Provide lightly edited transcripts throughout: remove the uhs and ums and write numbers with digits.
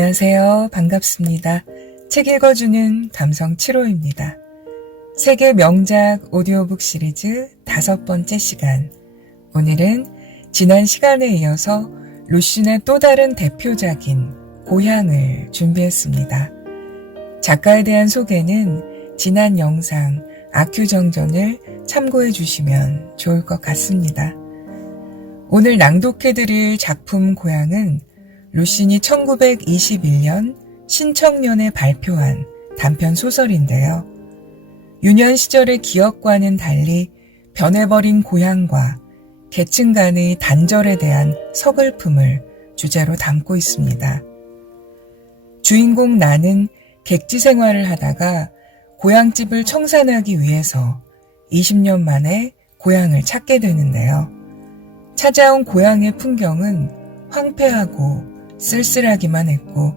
안녕하세요. 반갑습니다. 책 읽어주는 감성 7호입니다. 세계 명작 오디오북 시리즈 5번째 시간. 오늘은 지난 시간에 이어서 루신의 또 다른 대표작인 고향을 준비했습니다. 작가에 대한 소개는 지난 영상 아큐정전을 참고해 주시면 좋을 것 같습니다. 오늘 낭독해드릴 작품 고향은 루신이 1921년 신청년에 발표한 단편 소설인데요. 유년 시절의 기억과는 달리 변해버린 고향과 계층 간의 단절에 대한 서글픔을 주제로 담고 있습니다. 주인공 나는 객지 생활을 하다가 고향집을 청산하기 위해서 20년 만에 고향을 찾게 되는데요. 찾아온 고향의 풍경은 황폐하고 쓸쓸하기만 했고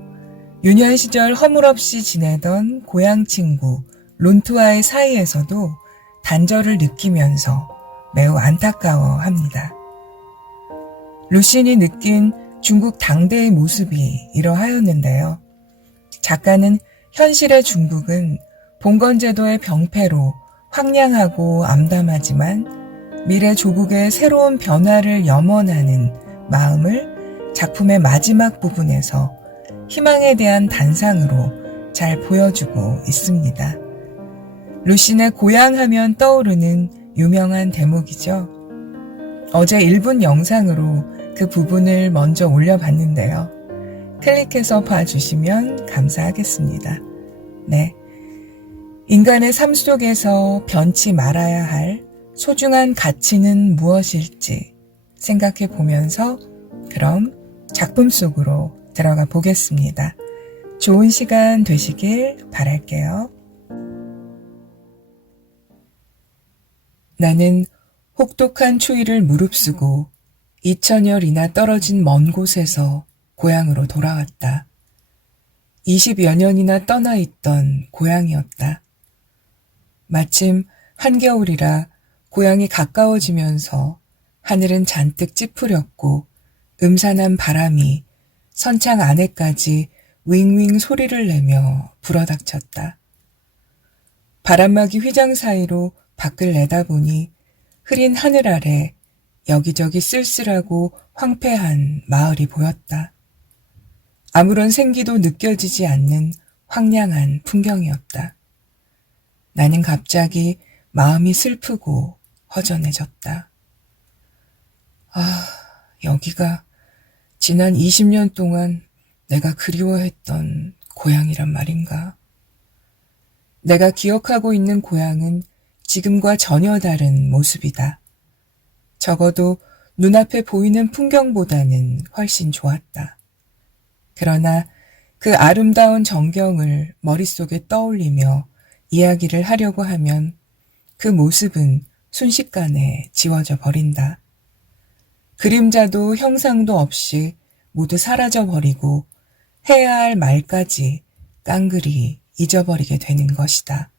유년 시절 허물없이 지내던 고향 친구 론트와의 사이에서도 단절을 느끼면서 매우 안타까워합니다. 루신이 느낀 중국 당대의 모습이 이러하였는데요. 작가는 현실의 중국은 봉건제도의 병폐로 황량하고 암담하지만 미래 조국의 새로운 변화를 염원하는 마음을 작품의 마지막 부분에서 희망에 대한 단상으로 잘 보여주고 있습니다. 루신의 고향 하면 떠오르는 유명한 대목이죠. 어제 1분 영상으로 그 부분을 먼저 올려봤는데요. 클릭해서 봐주시면 감사하겠습니다. 네. 인간의 삶 속에서 변치 말아야 할 소중한 가치는 무엇일지 생각해 보면서 그럼 작품 속으로 들어가 보겠습니다. 좋은 시간 되시길 바랄게요. 나는 혹독한 추위를 무릅쓰고 2000여리나 떨어진 먼 곳에서 고향으로 돌아왔다. 20여 년이나 떠나 있던 고향이었다. 마침 한겨울이라 고향이 가까워지면서 하늘은 잔뜩 찌푸렸고 음산한 바람이 선창 안에까지 윙윙 소리를 내며 불어닥쳤다. 바람막이 휘장 사이로 밖을 내다보니 흐린 하늘 아래 여기저기 쓸쓸하고 황폐한 마을이 보였다. 아무런 생기도 느껴지지 않는 황량한 풍경이었다. 나는 갑자기 마음이 슬프고 허전해졌다. 여기가 지난 20년 동안 내가 그리워했던 고향이란 말인가? 내가 기억하고 있는 고향은 지금과 전혀 다른 모습이다. 적어도 눈앞에 보이는 풍경보다는 훨씬 좋았다. 그러나 그 아름다운 전경을 머릿속에 떠올리며 이야기를 하려고 하면 그 모습은 순식간에 지워져 버린다. 그림자도 형상도 없이 모두 사라져버리고 해야 할 말까지 깡그리 잊어버리게 되는 것이다.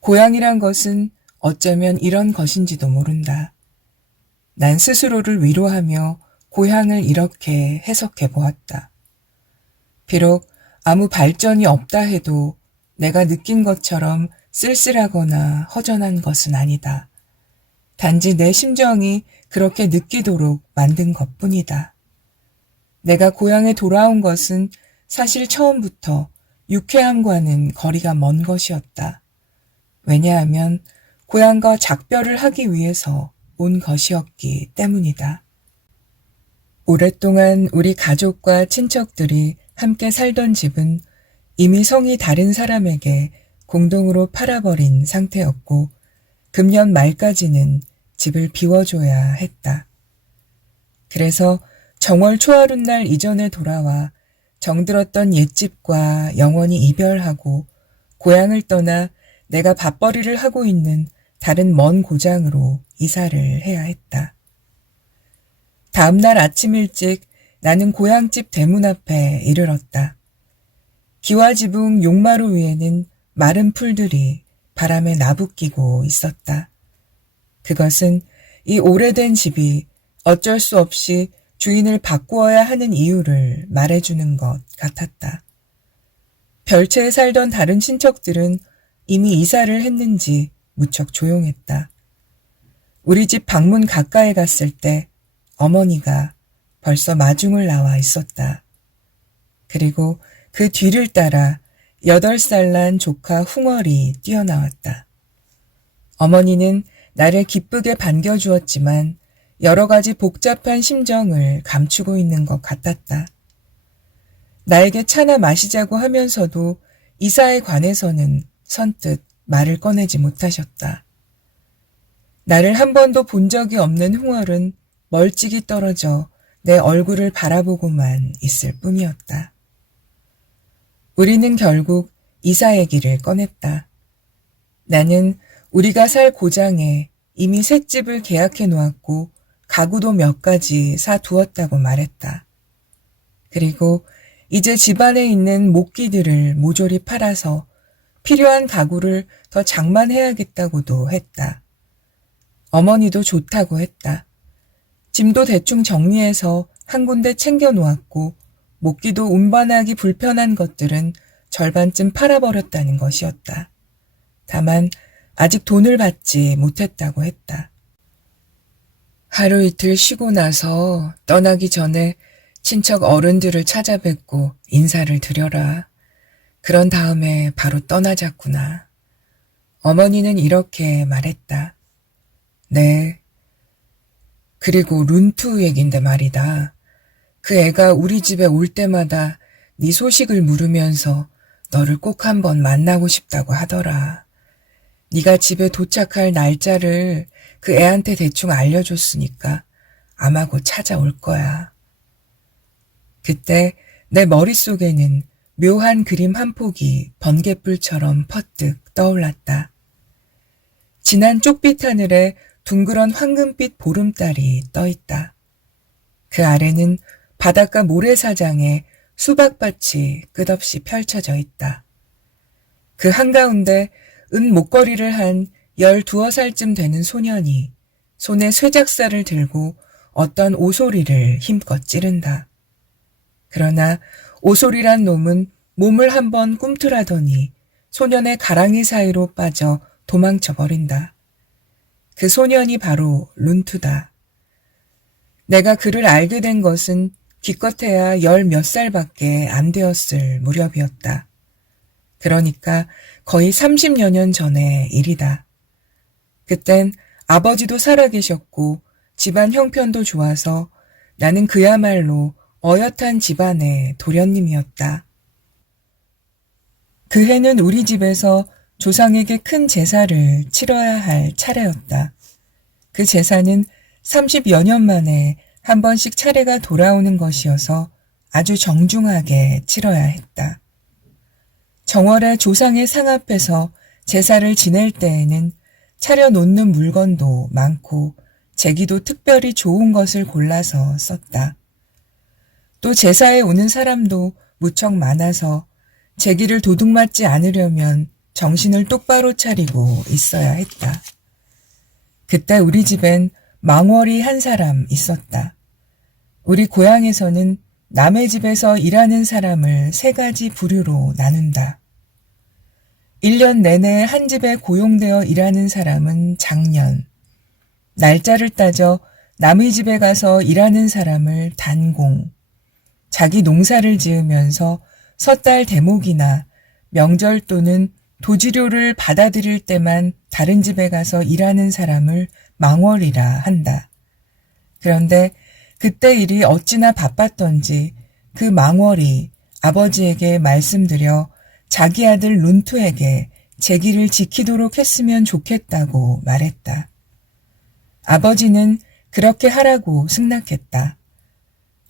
고향이란 것은 어쩌면 이런 것인지도 모른다. 난 스스로를 위로하며 고향을 이렇게 해석해 보았다. 비록 아무 발전이 없다 해도 내가 느낀 것처럼 쓸쓸하거나 허전한 것은 아니다. 단지 내 심정이 그렇게 느끼도록 만든 것뿐이다. 내가 고향에 돌아온 것은 사실 처음부터 유쾌함과는 거리가 먼 것이었다. 왜냐하면 고향과 작별을 하기 위해서 온 것이었기 때문이다. 오랫동안 우리 가족과 친척들이 함께 살던 집은 이미 성이 다른 사람에게 공동으로 팔아버린 상태였고 금년 말까지는 집을 비워줘야 했다. 그래서 정월 초하룻날 이전에 돌아와 정들었던 옛집과 영원히 이별하고 고향을 떠나 내가 밥벌이를 하고 있는 다른 먼 고장으로 이사를 해야 했다. 다음날 아침 일찍 나는 고향집 대문 앞에 이르렀다. 기와지붕 용마루 위에는 마른 풀들이 바람에 나부끼고 있었다. 그것은 이 오래된 집이 어쩔 수 없이 주인을 바꾸어야 하는 이유를 말해주는 것 같았다. 별채에 살던 다른 친척들은 이미 이사를 했는지 무척 조용했다. 우리 집 방문 가까이 갔을 때 어머니가 벌써 마중을 나와 있었다. 그리고 그 뒤를 따라 8살 난 조카 흥얼이 뛰어나왔다. 어머니는 나를 기쁘게 반겨주었지만 여러 가지 복잡한 심정을 감추고 있는 것 같았다. 나에게 차나 마시자고 하면서도 이사에 관해서는 선뜻 말을 꺼내지 못하셨다. 나를 한 번도 본 적이 없는 흥얼은 멀찍이 떨어져 내 얼굴을 바라보고만 있을 뿐이었다. 우리는 결국 이사 얘기를 꺼냈다. 나는 우리가 살 고장에 이미 새 집을 계약해 놓았고 가구도 몇 가지 사두었다고 말했다. 그리고 이제 집안에 있는 목기들을 모조리 팔아서 필요한 가구를 더 장만해야겠다고도 했다. 어머니도 좋다고 했다. 짐도 대충 정리해서 한 군데 챙겨 놓았고 목기도 운반하기 불편한 것들은 절반쯤 팔아버렸다는 것이었다. 다만 아직 돈을 받지 못했다고 했다. 하루 이틀 쉬고 나서 떠나기 전에 친척 어른들을 찾아뵙고 인사를 드려라. 그런 다음에 바로 떠나자꾸나. 어머니는 이렇게 말했다. 네. 그리고 룬투 얘긴데 말이다. 그 애가 우리 집에 올 때마다 네 소식을 물으면서 너를 꼭 한번 만나고 싶다고 하더라. 네가 집에 도착할 날짜를 그 애한테 대충 알려줬으니까 아마 곧 찾아올 거야. 그때 내 머릿속에는 묘한 그림 한 폭이 번갯불처럼 퍼뜩 떠올랐다. 진한 쪽빛 하늘에 둥그런 황금빛 보름달이 떠있다. 그 아래는 바닷가 모래사장에 수박밭이 끝없이 펼쳐져 있다. 그 한가운데 은 목걸이를 한 12살쯤 되는 소년이 손에 쇠작살을 들고 어떤 오소리를 힘껏 찌른다. 그러나 오소리란 놈은 몸을 한번 꿈틀하더니 소년의 가랑이 사이로 빠져 도망쳐 버린다. 그 소년이 바로 룬투다. 내가 그를 알게 된 것은 기껏해야 10몇 살밖에 안 되었을 무렵이었다. 그러니까 거의 30여 년 전의 일이다. 그땐 아버지도 살아계셨고 집안 형편도 좋아서 나는 그야말로 어엿한 집안의 도련님이었다. 그 해는 우리 집에서 조상에게 큰 제사를 치러야 할 차례였다. 그 제사는 30여 년 만에 한 번씩 차례가 돌아오는 것이어서 아주 정중하게 치러야 했다. 정월에 조상의 상 앞에서 제사를 지낼 때에는 차려놓는 물건도 많고 제기도 특별히 좋은 것을 골라서 썼다. 또 제사에 오는 사람도 무척 많아서 제기를 도둑맞지 않으려면 정신을 똑바로 차리고 있어야 했다. 그때 우리 집엔 망월이 한 사람 있었다. 우리 고향에서는 남의 집에서 일하는 사람을 3가지 부류로 나눈다. 1년 내내 한 집에 고용되어 일하는 사람은 장년, 날짜를 따져 남의 집에 가서 일하는 사람을 단공, 자기 농사를 지으면서 섣달 대목이나 명절 또는 도지료를 받아들일 때만 다른 집에 가서 일하는 사람을 망월이라 한다. 그런데 그때 일이 어찌나 바빴던지 그 망월이 아버지에게 말씀드려 자기 아들 룬투에게 제기를 지키도록 했으면 좋겠다고 말했다. 아버지는 그렇게 하라고 승낙했다.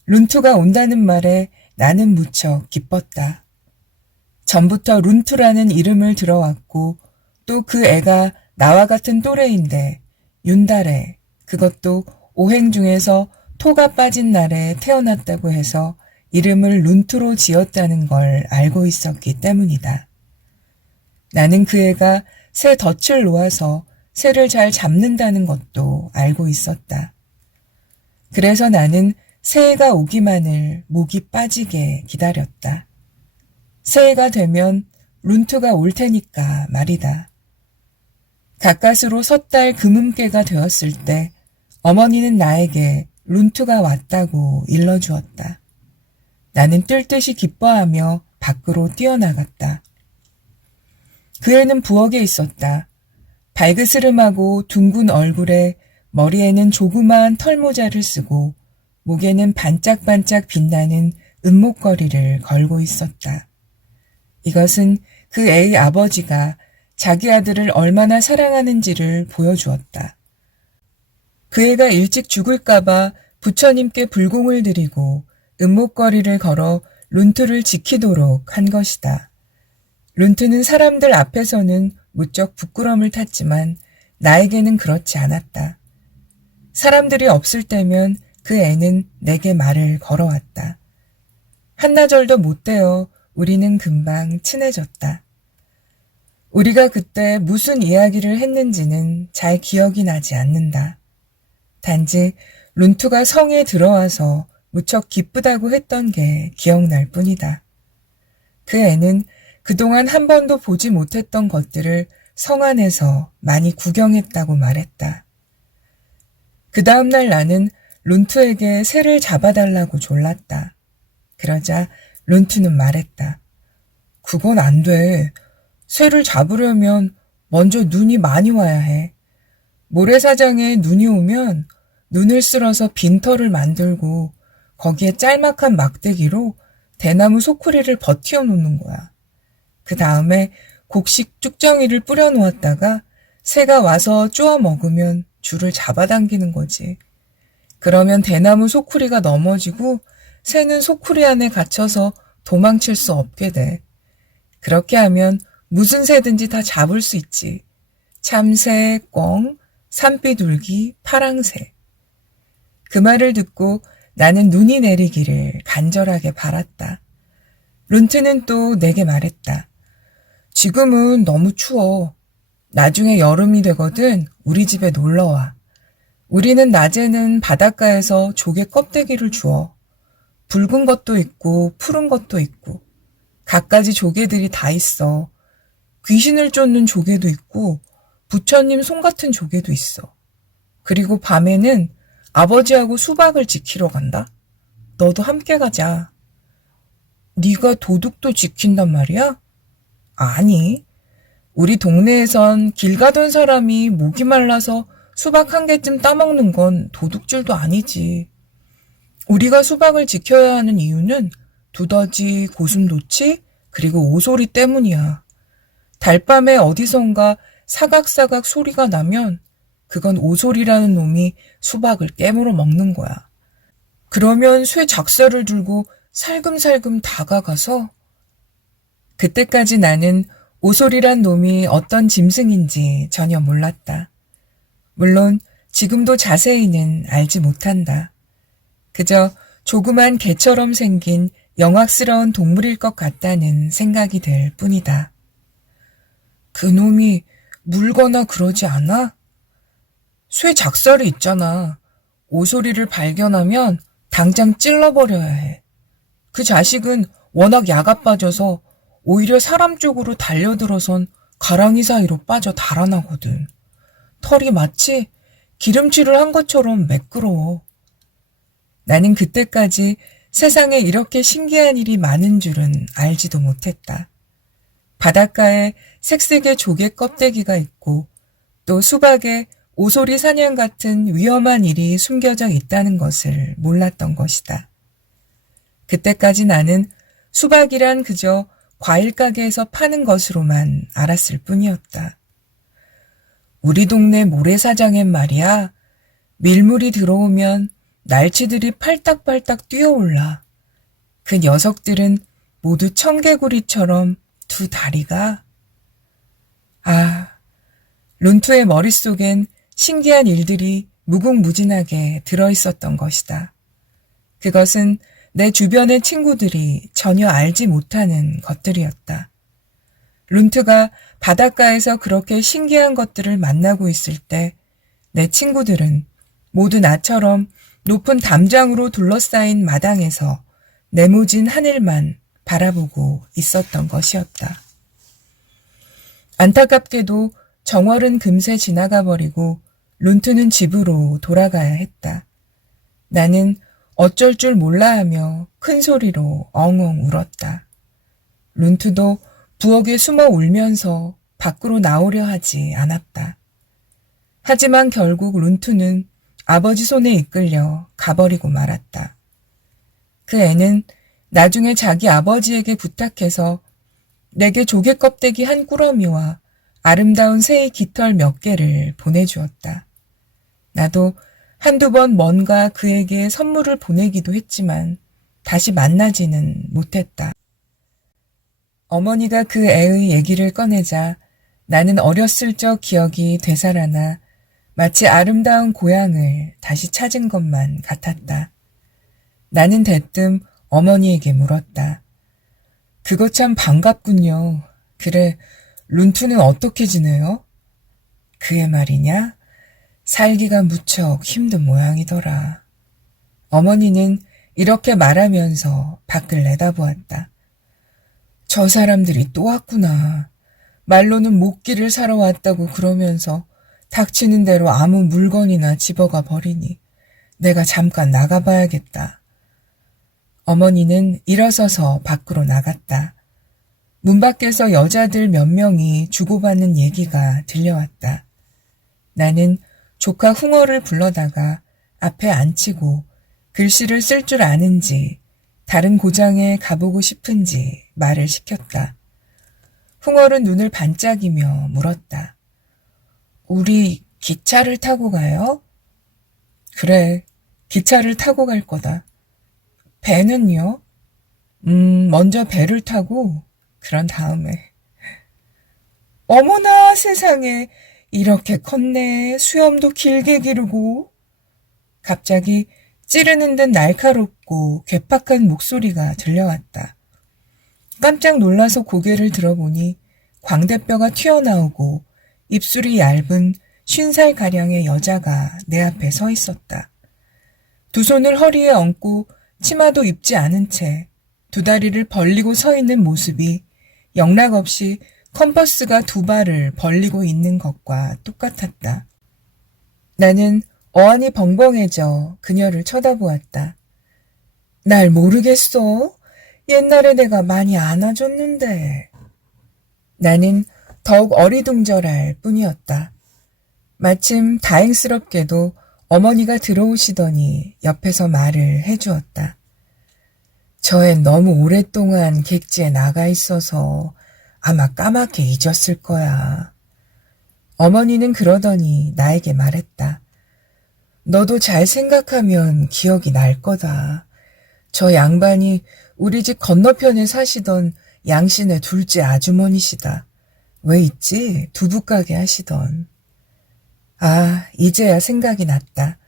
룬투가 온다는 말에 나는 무척 기뻤다. 전부터 룬투라는 이름을 들어왔고 또 그 애가 나와 같은 또래인데 윤달에 그것도 오행 중에서 토가 빠진 날에 태어났다고 해서 이름을 룬투로 지었다는 걸 알고 있었기 때문이다. 나는 그 애가 새 덫을 놓아서 새를 잘 잡는다는 것도 알고 있었다. 그래서 나는 새해가 오기만을 목이 빠지게 기다렸다. 새해가 되면 룬트가 올 테니까 말이다. 가까스로 섣달 금음께가 되었을 때 어머니는 나에게 룬트가 왔다고 일러주었다. 나는 뜰 듯이 기뻐하며 밖으로 뛰어나갔다. 그 애는 부엌에 있었다. 발그스름하고 둥근 얼굴에 머리에는 조그마한 털모자를 쓰고 목에는 반짝반짝 빛나는 은목걸이를 걸고 있었다. 이것은 그 애의 아버지가 자기 아들을 얼마나 사랑하는지를 보여주었다. 그 애가 일찍 죽을까봐 부처님께 불공을 드리고 은목걸이를 걸어 룬트를 지키도록 한 것이다. 룬트는 사람들 앞에서는 무척 부끄러움을 탔지만 나에게는 그렇지 않았다. 사람들이 없을 때면 그 애는 내게 말을 걸어왔다. 한나절도 못 되어 우리는 금방 친해졌다. 우리가 그때 무슨 이야기를 했는지는 잘 기억이 나지 않는다. 단지 룬투가 성에 들어와서 무척 기쁘다고 했던 게 기억날 뿐이다. 그 애는 그동안 한 번도 보지 못했던 것들을 성 안에서 많이 구경했다고 말했다. 그 다음날 나는 룬투에게 새를 잡아달라고 졸랐다. 그러자 룬투는 말했다. 그건 안 돼. 새를 잡으려면 먼저 눈이 많이 와야 해. 모래사장에 눈이 오면 눈을 쓸어서 빈털을 만들고 거기에 짤막한 막대기로 대나무 소쿠리를 버티어 놓는 거야. 그 다음에 곡식 쭉정이를 뿌려 놓았다가 새가 와서 쪼아 먹으면 줄을 잡아당기는 거지. 그러면 대나무 소쿠리가 넘어지고 새는 소쿠리 안에 gat혀서 도망칠 수 없게 돼. 그렇게 하면 무슨 새든지 다 잡을 수 있지. 참새, 꿩, 산비둘기, 파랑새. 그 말을 듣고 나는 눈이 내리기를 간절하게 바랐다. 룬트는 또 내게 말했다. 지금은 너무 추워. 나중에 여름이 되거든 우리 집에 놀러와. 우리는 낮에는 바닷가에서 조개 껍데기를 주워. 붉은 것도 있고 푸른 것도 있고 갖가지 조개들이 다 있어. 귀신을 쫓는 조개도 있고 부처님 손 같은 조개도 있어. 그리고 밤에는 아버지하고 수박을 지키러 간다. 너도 함께 가자. 네가 도둑도 지킨단 말이야? 아니, 우리 동네에선 길 가던 사람이 목이 말라서 수박 한 개쯤 따먹는 건 도둑질도 아니지. 우리가 수박을 지켜야 하는 이유는 두더지, 고슴도치, 그리고 오소리 때문이야. 달밤에 어디선가 사각사각 소리가 나면 그건 오소리라는 놈이 수박을 깨물어 먹는 거야. 그러면 쇠 작사를 들고 살금살금 다가가서 그때까지 나는 오소리란 놈이 어떤 짐승인지 전혀 몰랐다. 물론 지금도 자세히는 알지 못한다. 그저 조그만 개처럼 생긴 영악스러운 동물일 것 같다는 생각이 들 뿐이다. 그 놈이 물거나 그러지 않아? 쇠 작살이 있잖아. 오소리를 발견하면 당장 찔러버려야 해. 그 자식은 워낙 야가 빠져서 오히려 사람 쪽으로 달려들어선 가랑이 사이로 빠져 달아나거든. 털이 마치 기름칠을 한 것처럼 매끄러워. 나는 그때까지 세상에 이렇게 신기한 일이 많은 줄은 알지도 못했다. 바닷가에 색색의 조개 껍데기가 있고 또 수박에 오소리 사냥 같은 위험한 일이 숨겨져 있다는 것을 몰랐던 것이다. 그때까지 나는 수박이란 그저 과일 가게에서 파는 것으로만 알았을 뿐이었다. 우리 동네 모래사장엔 말이야, 밀물이 들어오면 날치들이 팔딱팔딱 뛰어올라. 그 녀석들은 모두 청개구리처럼 두 다리가. 룬투의 머릿속엔 신기한 일들이 무궁무진하게 들어있었던 것이다. 그것은 내 주변의 친구들이 전혀 알지 못하는 것들이었다. 룬트가 바닷가에서 그렇게 신기한 것들을 만나고 있을 때 내 친구들은 모두 나처럼 높은 담장으로 둘러싸인 마당에서 네모진 하늘만 바라보고 있었던 것이었다. 안타깝게도 정월은 금세 지나가 버리고 룬트는 집으로 돌아가야 했다. 나는 어쩔 줄 몰라 하며 큰 소리로 엉엉 울었다. 룬트도 부엌에 숨어 울면서 밖으로 나오려 하지 않았다. 하지만 결국 룬트는 아버지 손에 이끌려 가버리고 말았다. 그 애는 나중에 자기 아버지에게 부탁해서 내게 조개 껍데기 한 꾸러미와 아름다운 새의 깃털 몇 개를 보내주었다. 나도 한두 번 뭔가 그에게 선물을 보내기도 했지만 다시 만나지는 못했다. 어머니가 그 애의 얘기를 꺼내자 나는 어렸을 적 기억이 되살아나 마치 아름다운 고향을 다시 찾은 것만 같았다. 나는 대뜸 어머니에게 물었다. 그거 참 반갑군요. 그래, 룬투는 어떻게 지내요? 그의 말이냐? 살기가 무척 힘든 모양이더라. 어머니는 이렇게 말하면서 밖을 내다보았다. 저 사람들이 또 왔구나. 말로는 목기를 사러 왔다고 그러면서 닥치는 대로 아무 물건이나 집어가 버리니 내가 잠깐 나가봐야겠다. 어머니는 일어서서 밖으로 나갔다. 문 밖에서 여자들 몇 명이 주고받는 얘기가 들려왔다. 나는 조카 흥어를 불러다가 앞에 앉히고 글씨를 쓸 줄 아는지 다른 고장에 가보고 싶은지 말을 시켰다. 흥얼은 눈을 반짝이며 물었다. 우리 기차를 타고 가요? 그래, 기차를 타고 갈 거다. 배는요? 먼저 배를 타고 그런 다음에. 어머나 세상에 이렇게 컸네. 수염도 길게 기르고. 갑자기 찌르는 듯 날카롭고 괴팍한 목소리가 들려왔다. 깜짝 놀라서 고개를 들어보니 광대뼈가 튀어나오고 입술이 얇은 50살가량의 여자가 내 앞에 서 있었다. 두 손을 허리에 얹고 치마도 입지 않은 채 두 다리를 벌리고 서 있는 모습이 영락없이 컴퍼스가 두 발을 벌리고 있는 것과 똑같았다. 나는 어안이 벙벙해져 그녀를 쳐다보았다. 날 모르겠어? 옛날에 내가 많이 안아줬는데. 나는 더욱 어리둥절할 뿐이었다. 마침 다행스럽게도 어머니가 들어오시더니 옆에서 말을 해주었다. 저 애 너무 오랫동안 객지에 나가 있어서 아마 까맣게 잊었을 거야. 어머니는 그러더니 나에게 말했다. 너도 잘 생각하면 기억이 날 거다. 저 양반이 우리 집 건너편에 사시던 양신의 둘째 아주머니시다. 왜 있지? 두부가게 하시던. 아, 이제야 생각이 났다.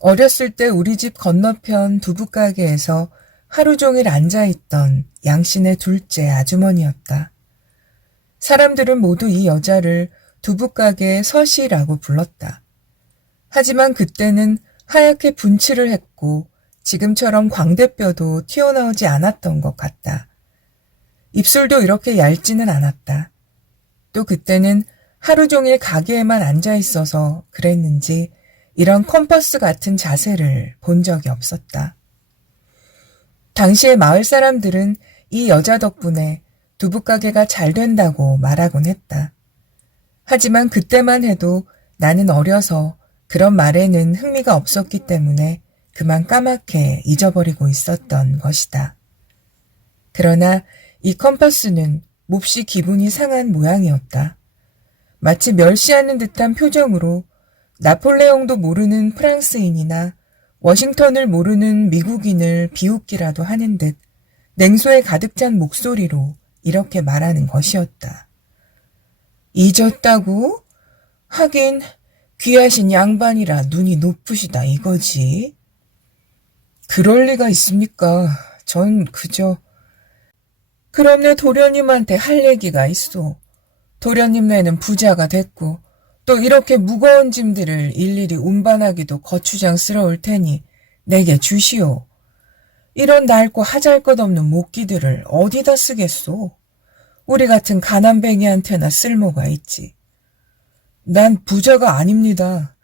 어렸을 때 우리 집 건너편 두부가게에서 하루 종일 앉아있던 양신의 둘째 아주머니였다. 사람들은 모두 이 여자를 두부가게의 서시라고 불렀다. 하지만 그때는 하얗게 분칠을 했고 지금처럼 광대뼈도 튀어나오지 않았던 것 같다. 입술도 이렇게 얇지는 않았다. 또 그때는 하루 종일 가게에만 앉아 있어서 그랬는지 이런 컴퍼스 같은 자세를 본 적이 없었다. 당시의 마을 사람들은 이 여자 덕분에 두부가게가 잘 된다고 말하곤 했다. 하지만 그때만 해도 나는 어려서 그런 말에는 흥미가 없었기 때문에 그만 까맣게 잊어버리고 있었던 것이다. 그러나 이 컴퍼스는 몹시 기분이 상한 모양이었다. 마치 멸시하는 듯한 표정으로 나폴레옹도 모르는 프랑스인이나 워싱턴을 모르는 미국인을 비웃기라도 하는 듯 냉소에 가득 찬 목소리로 이렇게 말하는 것이었다. 잊었다고? 하긴 귀하신 양반이라 눈이 높으시다 이거지. 그럴 리가 있습니까? 전 그저. 그럼 내 도련님한테 할 얘기가 있어. 도련님네는 부자가 됐고 또 이렇게 무거운 짐들을 일일이 운반하기도 거추장스러울 테니 내게 주시오. 이런 낡고 하잘것없는 목기들을 어디다 쓰겠소? 우리 같은 가난뱅이한테나 쓸모가 있지. 난 부자가 아닙니다.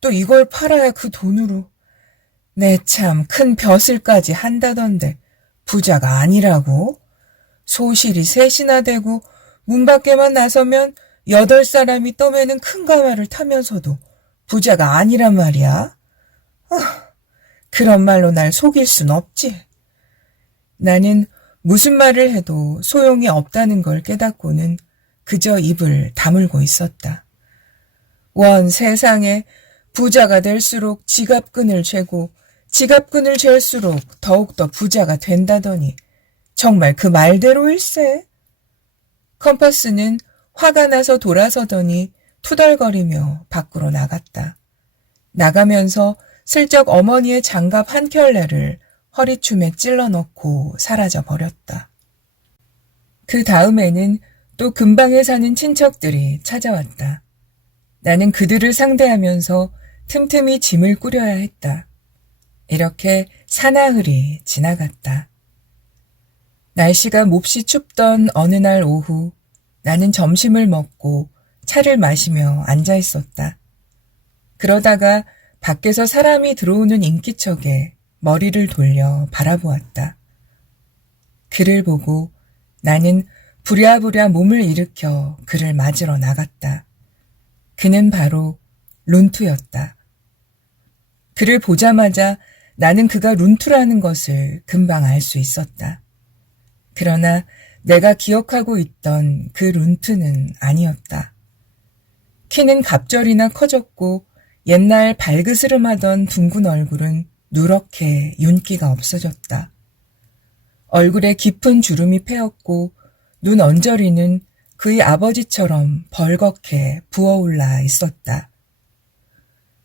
또 이걸 팔아야 그 돈으로. 내 참 큰 벼슬까지 한다던데 부자가 아니라고? 소실이 셋이나 되고 문 밖에만 나서면 8사람이 떠매는 큰 가마를 타면서도 부자가 아니란 말이야? 그런 말로 날 속일 순 없지. 나는 무슨 말을 해도 소용이 없다는 걸 깨닫고는 그저 입을 다물고 있었다. 원 세상에 부자가 될수록 지갑끈을 죄고 지갑끈을 잴수록 더욱더 부자가 된다더니 정말 그 말대로일세. 컴퍼스는 화가 나서 돌아서더니 투덜거리며 밖으로 나갔다. 나가면서 슬쩍 어머니의 장갑 한 켤레를 허리춤에 찔러 넣고 사라져 버렸다. 그 다음에는 또 근방에 사는 친척들이 찾아왔다. 나는 그들을 상대하면서 틈틈이 짐을 꾸려야 했다. 이렇게 사나흘이 지나갔다. 날씨가 몹시 춥던 어느 날 오후 나는 점심을 먹고 차를 마시며 앉아 있었다. 그러다가 밖에서 사람이 들어오는 인기척에 머리를 돌려 바라보았다. 그를 보고 나는 부랴부랴 몸을 일으켜 그를 맞으러 나갔다. 그는 바로 룬투였다. 그를 보자마자 나는 그가 룬투라는 것을 금방 알 수 있었다. 그러나 내가 기억하고 있던 그 룬투는 아니었다. 키는 갑절이나 커졌고 옛날 발그스름하던 둥근 얼굴은 누렇게 윤기가 없어졌다. 얼굴에 깊은 주름이 패었고 눈 언저리는 그의 아버지처럼 벌겋게 부어올라 있었다.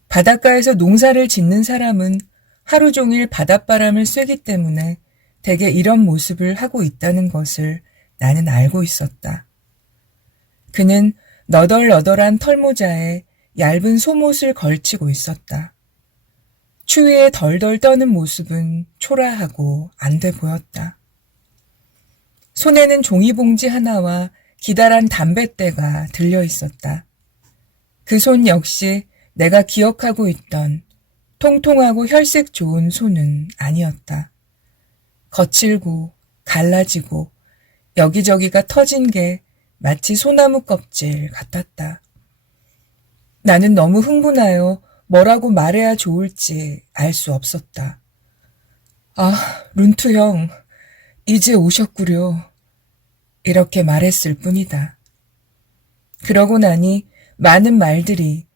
바닷가에서 농사를 짓는 사람은 하루 종일 바닷바람을 쐬기 때문에 대개 이런 모습을 하고 있다는 것을 나는 알고 있었다. 그는 너덜너덜한 털모자에 얇은 속옷을 걸치고 있었다. 추위에 덜덜 떠는 모습은 초라하고 안 돼 보였다. 손에는 종이봉지 하나와 기다란 담뱃대가 들려 있었다. 그 손 역시 내가 기억하고 있던 통통하고 혈색 좋은 손은 아니었다. 거칠고 갈라지고 여기저기가 터진 게 마치 소나무 껍질 같았다. 나는 너무 흥분하여 뭐라고 말해야 좋을지 알 수 없었다. 아, 룬투 형, 이제 오셨구려. 이렇게 말했을 뿐이다. 그러고 나니 많은 말들이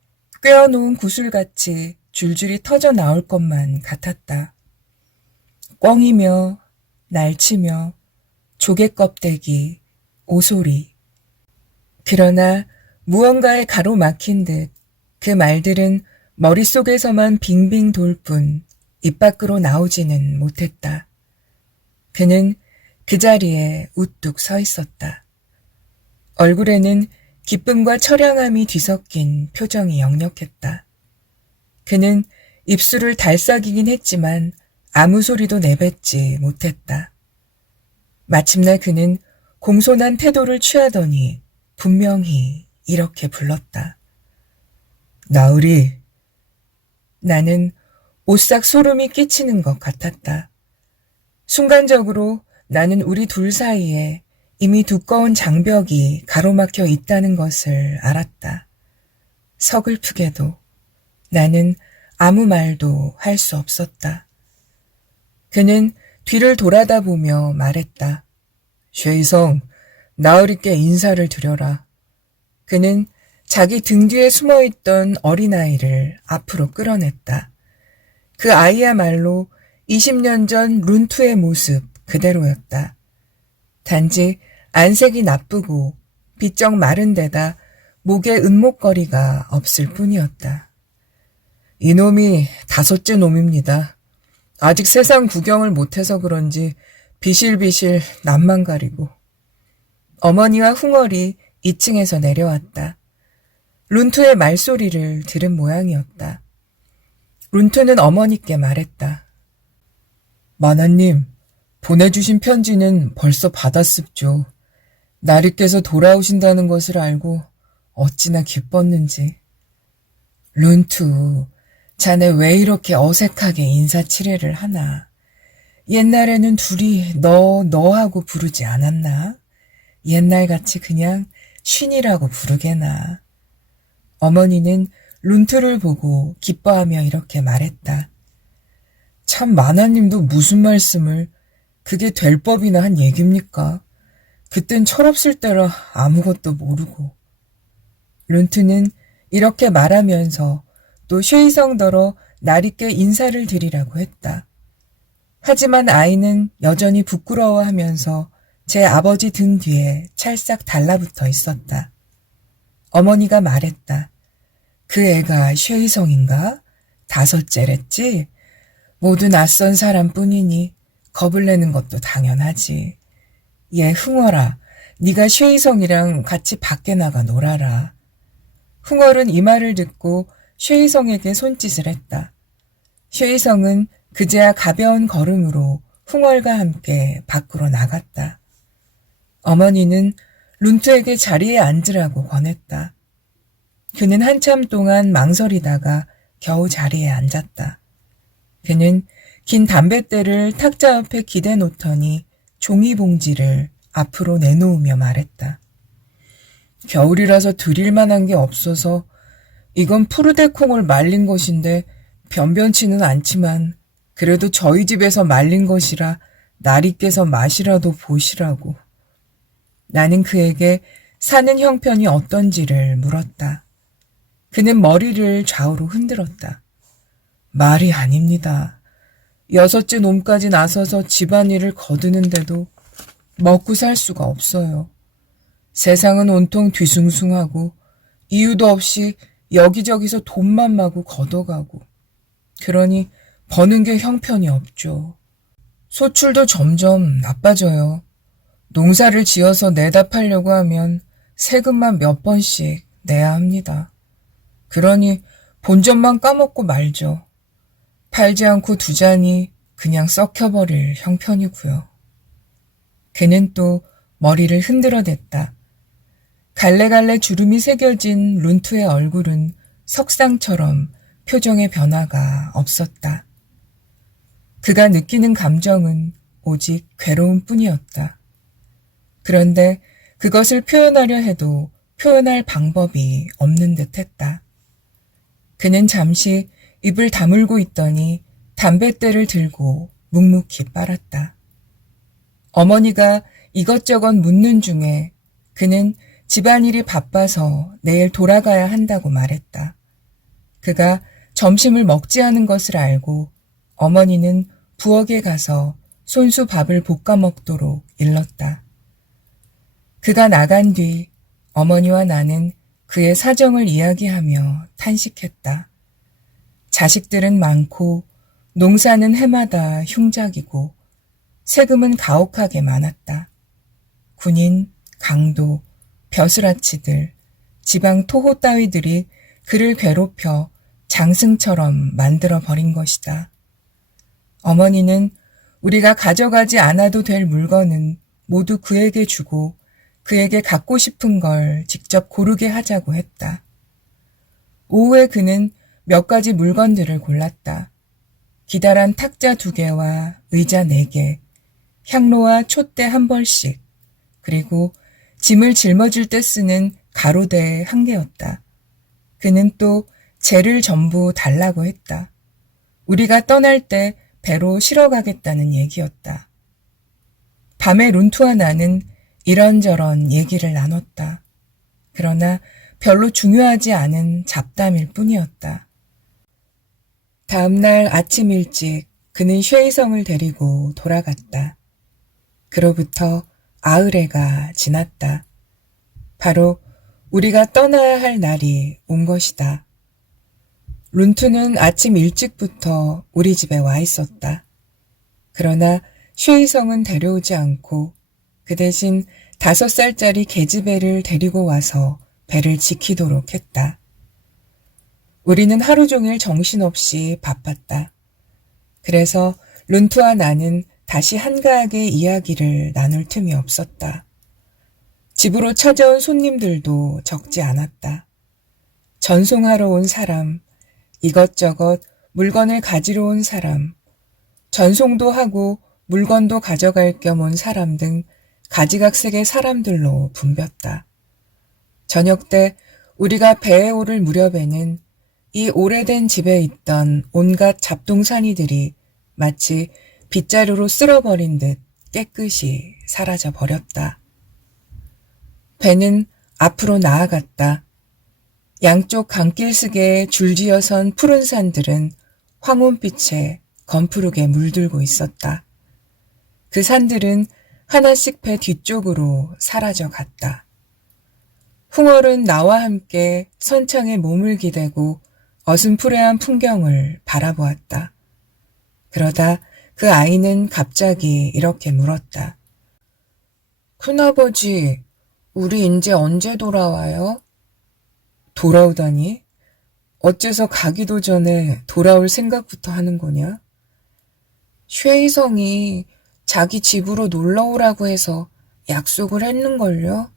꿰어놓은 구슬같이 줄줄이 터져 나올 것만 같았다. 꿩이며 날치며 조개껍데기, 오소리. 그러나 무언가에 가로막힌 듯 그 말들은 머릿속에서만 빙빙 돌 뿐 입 밖으로 나오지는 못했다. 그는 그 자리에 우뚝 서 있었다. 얼굴에는 기쁨과 처량함이 뒤섞인 표정이 역력했다. 그는 입술을 달싹이긴 했지만 아무 소리도 내뱉지 못했다. 마침내 그는 공손한 태도를 취하더니 분명히 이렇게 불렀다. 나으리. 나는 오싹 소름이 끼치는 것 같았다. 순간적으로 나는 우리 둘 사이에 이미 두꺼운 장벽이 가로막혀 있다는 것을 알았다. 서글프게도 나는 아무 말도 할 수 없었다. 그는 뒤를 돌아다 보며 말했다. 쉐이성, 나으리께 인사를 드려라. 그는 자기 등 뒤에 숨어있던 어린아이를 앞으로 끌어냈다. 그 아이야말로 20년 전 룬투의 모습 그대로였다. 단지 안색이 나쁘고 비쩍 마른 데다 목에 은목걸이가 없을 뿐이었다. 이놈이 5째 놈입니다. 아직 세상 구경을 못해서 그런지 비실비실 낯만 가리고. 어머니와 흥얼이 2층에서 내려왔다. 룬투의 말소리를 들은 모양이었다. 룬투는 어머니께 말했다. 마나님, 보내주신 편지는 벌써 받았습죠. 나리께서 돌아오신다는 것을 알고 어찌나 기뻤는지. 룬투, 자네 왜 이렇게 어색하게 인사치레를 하나? 옛날에는 둘이 너하고 부르지 않았나? 옛날같이 그냥 쉰이라고 부르게나. 어머니는 룬투를 보고 기뻐하며 이렇게 말했다. 참 마나님도 무슨 말씀을, 그게 될 법이나 한 얘기입니까? 그땐 철없을 때라 아무것도 모르고. 룬투는 이렇게 말하면서 또 쉐이성더러 나리께 인사를 드리라고 했다. 하지만 아이는 여전히 부끄러워하면서 제 아버지 등 뒤에 찰싹 달라붙어 있었다. 어머니가 말했다. 그 애가 쉐이성인가? 5째랬지? 모두 낯선 사람뿐이니 겁을 내는 것도 당연하지. 얘 흥얼아, 네가 쉐이성이랑 같이 밖에 나가 놀아라. 흥얼은 이 말을 듣고 쉐이성에게 손짓을 했다. 쉐이성은 그제야 가벼운 걸음으로 흥얼과 함께 밖으로 나갔다. 어머니는 룬투에게 자리에 앉으라고 권했다. 그는 한참 동안 망설이다가 겨우 자리에 앉았다. 그는 긴 담뱃대를 탁자 옆에 기대 놓더니 종이봉지를 앞으로 내놓으며 말했다. 겨울이라서 드릴 만한 게 없어서 이건 푸르데콩을 말린 것인데 변변치는 않지만 그래도 저희 집에서 말린 것이라 나리께서 맛이라도 보시라고. 나는 그에게 사는 형편이 어떤지를 물었다. 그는 머리를 좌우로 흔들었다. 말이 아닙니다. 6째 놈까지 나서서 집안일을 거두는데도 먹고 살 수가 없어요. 세상은 온통 뒤숭숭하고 이유도 없이 여기저기서 돈만 마구 걷어가고 그러니 버는 게 형편이 없죠. 소출도 점점 나빠져요. 농사를 지어서 내다 팔려고 하면 세금만 몇 번씩 내야 합니다. 그러니 본전만 까먹고 말죠. 팔지 않고 두자니 그냥 썩혀버릴 형편이고요. 그는 또 머리를 흔들어댔다. 갈래갈래 주름이 새겨진 룬투의 얼굴은 석상처럼 표정의 변화가 없었다. 그가 느끼는 감정은 오직 괴로움 뿐이었다. 그런데 그것을 표현하려 해도 표현할 방법이 없는 듯 했다. 그는 잠시 입을 다물고 있더니 담뱃대를 들고 묵묵히 빨았다. 어머니가 이것저것 묻는 중에 그는 집안일이 바빠서 내일 돌아가야 한다고 말했다. 그가 점심을 먹지 않은 것을 알고 어머니는 부엌에 가서 손수 밥을 볶아 먹도록 일렀다. 그가 나간 뒤 어머니와 나는 그의 사정을 이야기하며 탄식했다. 자식들은 많고 농사는 해마다 흉작이고 세금은 가혹하게 많았다. 군인, 강도, 벼슬아치들, 지방 토호 따위들이 그를 괴롭혀 장승처럼 만들어버린 것이다. 어머니는 우리가 가져가지 않아도 될 물건은 모두 그에게 주고 그에게 갖고 싶은 걸 직접 고르게 하자고 했다. 오후에 그는 몇 가지 물건들을 골랐다. 기다란 탁자 2개와 의자 4개, 향로와 촛대 1벌씩, 그리고 짐을 짊어질 때 쓰는 가로대 1개였다. 그는 또 재를 전부 달라고 했다. 우리가 떠날 때 배로 실어 가겠다는 얘기였다. 밤에 룬투와 나는 이런저런 얘기를 나눴다. 그러나 별로 중요하지 않은 잡담일 뿐이었다. 다음 날 아침 일찍 그는 쉐이성을 데리고 돌아갔다. 그로부터 아흘해가 지났다. 바로 우리가 떠나야 할 날이 온 것이다. 룬투는 아침 일찍부터 우리 집에 와 있었다. 그러나 쉐이성은 데려오지 않고 그 대신 5살짜리 계집애를 데리고 와서 배를 지키도록 했다. 우리는 하루 종일 정신없이 바빴다. 그래서 룬투와 나는 다시 한가하게 이야기를 나눌 틈이 없었다. 집으로 찾아온 손님들도 적지 않았다. 전송하러 온 사람, 이것저것 물건을 가지러 온 사람, 전송도 하고 물건도 가져갈 겸 온 사람 등 가지각색의 사람들로 붐볐다. 저녁 때 우리가 배에 오를 무렵에는 이 오래된 집에 있던 온갖 잡동사니들이 마치 빗자루로 쓸어버린 듯 깨끗이 사라져 버렸다. 배는 앞으로 나아갔다. 양쪽 강길스계에 줄지어선 푸른 산들은 황혼빛에 검푸르게 물들고 있었다. 그 산들은 하나씩 배 뒤쪽으로 사라져 갔다. 흥얼은 나와 함께 선창에 몸을 기대고 어슴푸레한 풍경을 바라보았다. 그러다 그 아이는 갑자기 이렇게 물었다. 큰아버지, 우리 이제 언제 돌아와요? 돌아오다니? 어째서 가기도 전에 돌아올 생각부터 하는 거냐? 쉐이성이 자기 집으로 놀러 오라고 해서 약속을 했는걸요?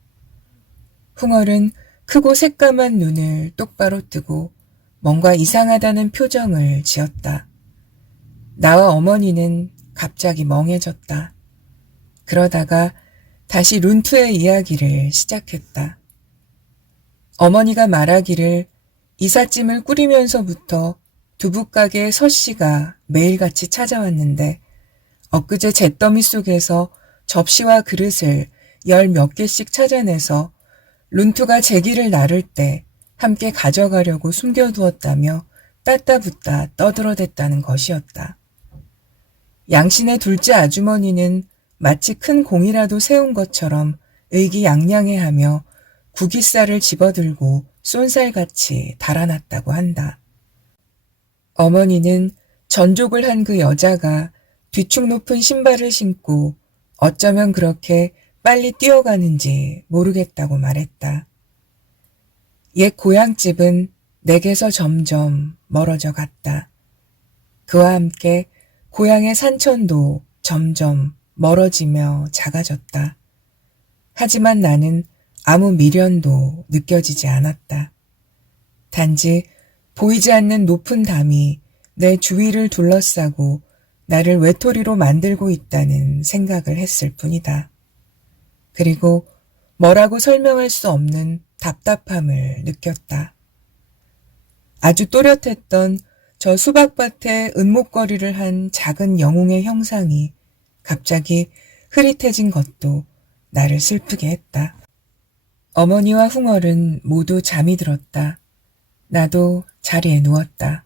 흥얼은 크고 새까만 눈을 똑바로 뜨고 뭔가 이상하다는 표정을 지었다. 나와 어머니는 갑자기 멍해졌다. 그러다가 다시 룬투의 이야기를 시작했다. 어머니가 말하기를 이삿짐을 꾸리면서부터 두부가게 서씨가 매일같이 찾아왔는데 엊그제 잿더미 속에서 접시와 그릇을 10몇 개씩 찾아내서 룬투가 제기를 나를 때 함께 가져가려고 숨겨두었다며 따따붙다 떠들어댔다는 것이었다. 양신의 둘째 아주머니는 마치 큰 공이라도 세운 것처럼 의기양양해하며 구깃살을 집어들고 쏜살같이 달아났다고 한다. 어머니는 전족을 한 그 여자가 뒤축 높은 신발을 신고 어쩌면 그렇게 빨리 뛰어가는지 모르겠다고 말했다. 옛 고향집은 내게서 점점 멀어져 갔다. 그와 함께 고향의 산천도 점점 멀어지며 작아졌다. 하지만 나는 아무 미련도 느껴지지 않았다. 단지 보이지 않는 높은 담이 내 주위를 둘러싸고 나를 외톨이로 만들고 있다는 생각을 했을 뿐이다. 그리고 뭐라고 설명할 수 없는 답답함을 느꼈다. 아주 또렷했던 저 수박밭에 은목거리를 한 작은 영웅의 형상이 갑자기 흐릿해진 것도 나를 슬프게 했다. 어머니와 흥얼은 모두 잠이 들었다. 나도 자리에 누웠다.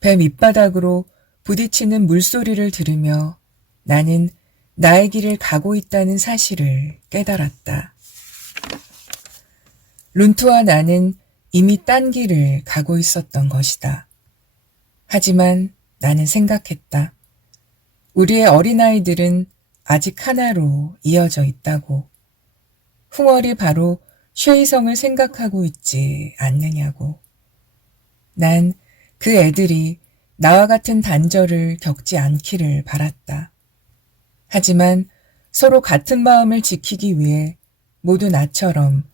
배 밑바닥으로 부딪히는 물소리를 들으며 나는 나의 길을 가고 있다는 사실을 깨달았다. 룬투와 나는 이미 딴 길을 가고 있었던 것이다. 하지만 나는 생각했다. 우리의 어린아이들은 아직 하나로 이어져 있다고. 흥얼이 바로 쉐이성을 생각하고 있지 않느냐고. 난 그 애들이 나와 같은 단절을 겪지 않기를 바랐다. 하지만 서로 같은 마음을 지키기 위해 모두 나처럼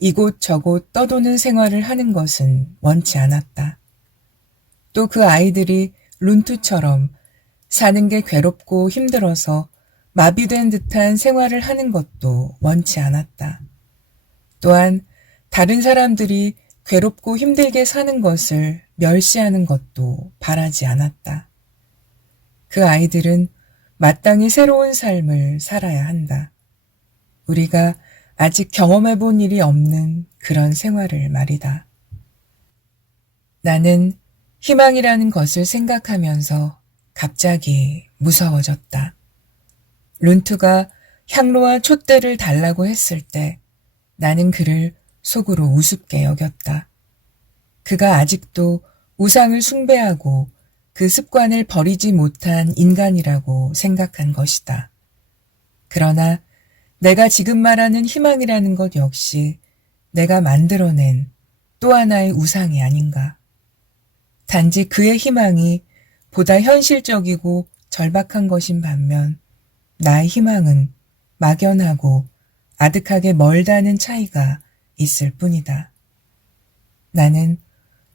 이곳저곳 떠도는 생활을 하는 것은 원치 않았다. 또 그 아이들이 룬투처럼 사는 게 괴롭고 힘들어서 마비된 듯한 생활을 하는 것도 원치 않았다. 또한 다른 사람들이 괴롭고 힘들게 사는 것을 멸시하는 것도 바라지 않았다. 그 아이들은 마땅히 새로운 삶을 살아야 한다. 우리가 아직 경험해 본 일이 없는 그런 생활을 말이다. 나는 희망이라는 것을 생각하면서 갑자기 무서워졌다. 룬투가 향로와 촛대를 달라고 했을 때 나는 그를 속으로 우습게 여겼다. 그가 아직도 우상을 숭배하고 그 습관을 버리지 못한 인간이라고 생각한 것이다. 그러나 내가 지금 말하는 희망이라는 것 역시 내가 만들어낸 또 하나의 우상이 아닌가. 단지 그의 희망이 보다 현실적이고 절박한 것인 반면 나의 희망은 막연하고 아득하게 멀다는 차이가 있을 뿐이다. 나는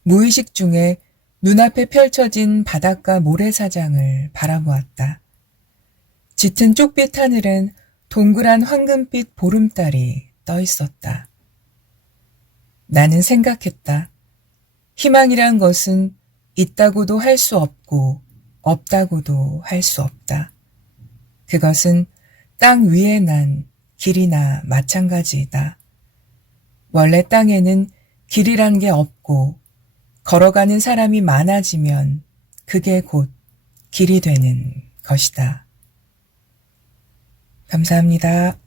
무의식 중에 눈앞에 펼쳐진 바닷가 모래사장을 바라보았다. 짙은 쪽빛 하늘엔 동그란 황금빛 보름달이 떠 있었다. 나는 생각했다. 희망이란 것은 있다고도 할 수 없고 없다고도 할 수 없다. 그것은 땅 위에 난 길이나 마찬가지이다. 원래 땅에는 길이란 게 없고 걸어가는 사람이 많아지면 그게 곧 길이 되는 것이다. 감사합니다.